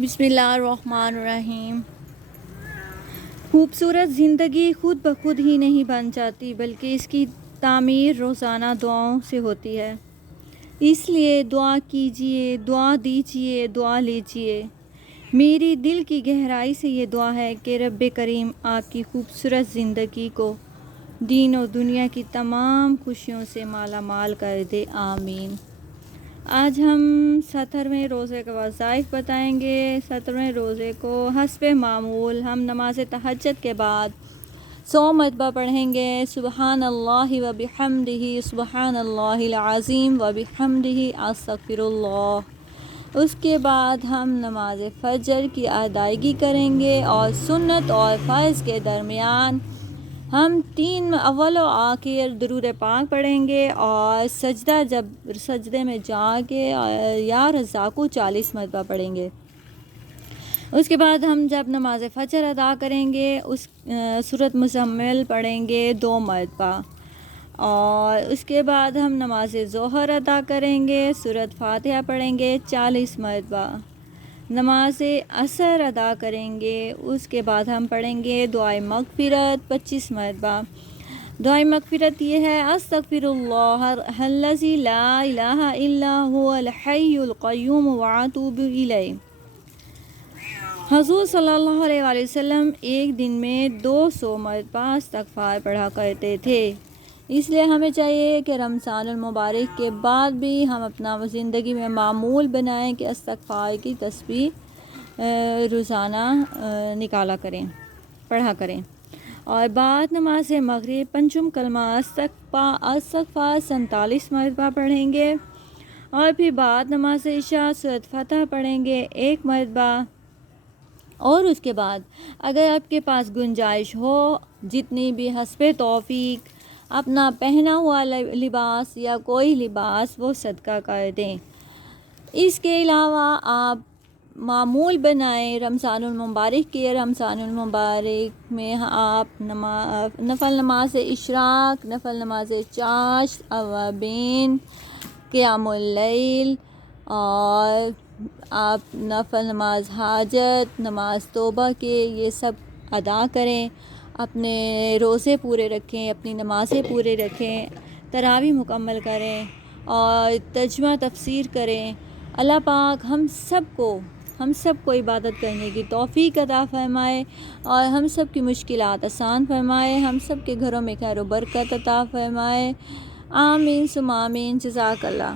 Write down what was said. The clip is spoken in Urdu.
بسم اللہ الرحمن الرحیم۔ خوبصورت زندگی خود بخود ہی نہیں بن جاتی، بلکہ اس کی تعمیر روزانہ دعاؤں سے ہوتی ہے۔ اس لیے دعا کیجیے، دعا دیجیے، دعا لیجیے۔ میری دل کی گہرائی سے یہ دعا ہے کہ رب کریم آپ کی خوبصورت زندگی کو دین و دنیا کی تمام خوشیوں سے مالا مال کر دے، آمین۔ آج ہم 17ویں روزے کے وظائف بتائیں گے۔ 17ویں روزے کو حسب معمول ہم نماز تہجد کے بعد 100 مرتبہ پڑھیں گے، سبحان اللہ و بحمدہ، سبحان اللہ العظیم و بحمدہ، استغفر اللہ۔ اس کے بعد ہم نماز فجر کی ادائیگی کریں گے اور سنت اور فرض کے درمیان ہم 3 اول و آخر درود پاک پڑھیں گے اور سجدے میں جا کے یا رزاقو 40 مرتبہ پڑھیں گے۔ اس کے بعد ہم جب نماز فجر ادا کریں گے سورۃ مزمل پڑھیں گے 2 مرتبہ، اور اس کے بعد ہم نماز ظہر ادا کریں گے، سورۃ فاتحہ پڑھیں گے 40 مرتبہ۔ نماز عصر ادا کریں گے، اس کے بعد ہم پڑھیں گے دعائے مغفرت 25 مرتبہ۔ دعائے مغفرت یہ ہے: استغفر اللہ الذی لا الہ الا هو الحی القیوم واتوب الیہ۔ حضور صلی اللہ علیہ وآلہ وسلم ایک دن میں 200 مرتبہ استغفار پڑھا کرتے تھے۔ اس لیے ہمیں چاہیے کہ رمضان المبارک کے بعد بھی ہم اپنا زندگی میں معمول بنائیں کہ استغفار کی تسبیح روزانہ نکالا کریں، پڑھا کریں۔ اور بعد نماز مغرب پنجم کلمہ استغفار 47 مرتبہ پڑھیں گے، اور پھر بعد نماز عشاء سورۃ فتح پڑھیں گے 1 مرتبہ۔ اور اس کے بعد اگر آپ کے پاس گنجائش ہو جتنی بھی حسب توفیق اپنا پہنا ہوا لباس یا کوئی لباس وہ صدقہ کر دیں۔ اس کے علاوہ آپ معمول بنائیں رمضان المبارک کے، رمضان المبارک میں آپ نفل نماز اشراق، نفل نماز چاشت، اوابین، قیام اللیل، اور آپ نفل نماز حاجت، نماز توبہ کے یہ سب ادا کریں، اپنے روزے پورے رکھیں، اپنی نمازیں پورے رکھیں، تراویح مکمل کریں اور ترجمہ تفسیر کریں۔ اللہ پاک ہم سب کو عبادت کرنے کی توفیق عطا فرمائے اور ہم سب کی مشکلات آسان فرمائے، ہم سب کے گھروں میں خیر و برکت عطا فرمائے، آمین ثم آمین۔ جزاک اللہ۔